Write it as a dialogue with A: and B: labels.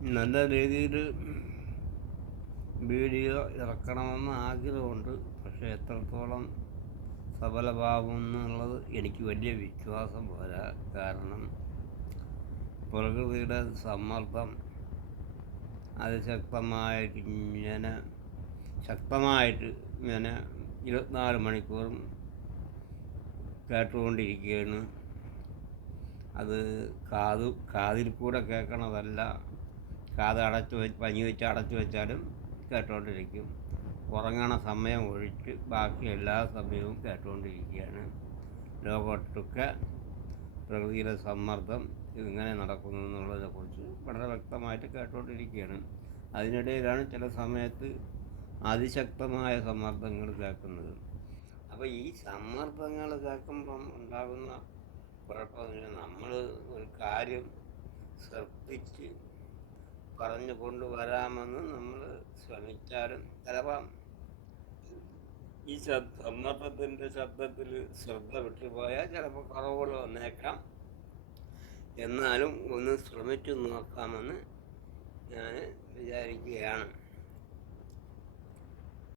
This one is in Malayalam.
A: നല്ല രീതിയിൽ വീഡിയോ ഇറക്കണമെന്ന് ആഗ്രഹമുണ്ട്. പക്ഷേ എത്രത്തോളം സഫലമാകും എന്നുള്ളത് എനിക്ക് വലിയ വിശ്വാസം പോരാ കാരണം പ്രകൃതിയുടെ സമ്മർദ്ദം അതിശക്തമായിട്ട് ഇങ്ങനെ ശക്തമായിട്ട് ഇങ്ങനെ ഇരുപത്തിനാല് മണിക്കൂറും കേട്ടുകൊണ്ടിരിക്കുകയാണ്. അത് കാതു കാതിൽ കൂടെ കേൾക്കണതല്ല കാത് അടച്ചു പനി വെച്ച് അടച്ചു വെച്ചാലും കേട്ടുകൊണ്ടിരിക്കും ഉറങ്ങണ സമയം ഒഴിച്ച് ബാക്കി എല്ലാ സമയവും കേട്ടുകൊണ്ടിരിക്കുകയാണ് ലോകത്തൊക്കെ പ്രകൃതിയിലെ സമ്മർദ്ദം ഇങ്ങനെ നടക്കുന്നു എന്നുള്ളതിനെക്കുറിച്ച് വളരെ വ്യക്തമായിട്ട് കേട്ടുകൊണ്ടിരിക്കുകയാണ് അതിനിടയിലാണ് ചില സമയത്ത് അതിശക്തമായ സമ്മർദ്ദങ്ങൾ കേൾക്കുന്നത്. അപ്പോൾ ഈ സമ്മർദ്ദങ്ങൾ കേൾക്കുമ്പം ഉണ്ടാകുന്ന കുഴപ്പമെന്ന് നമ്മൾ ഒരു കാര്യം ശ്രദ്ധിച്ച് പറഞ്ഞു കൊണ്ടുവരാമെന്ന് നമ്മൾ ശ്രമിച്ചാലും ചിലപ്പം ഈ ശബ്ദ സന്ദർഭത്തിന്റെ ശബ്ദത്തിൽ ശ്രദ്ധ വിട്ടുപോയാൽ ചിലപ്പോൾ കുറവുകൾ വന്നേക്കാം. എന്നാലും ഒന്ന് ശ്രമിച്ചു നോക്കാമെന്ന് ഞാൻ വിചാരിക്കുകയാണ്.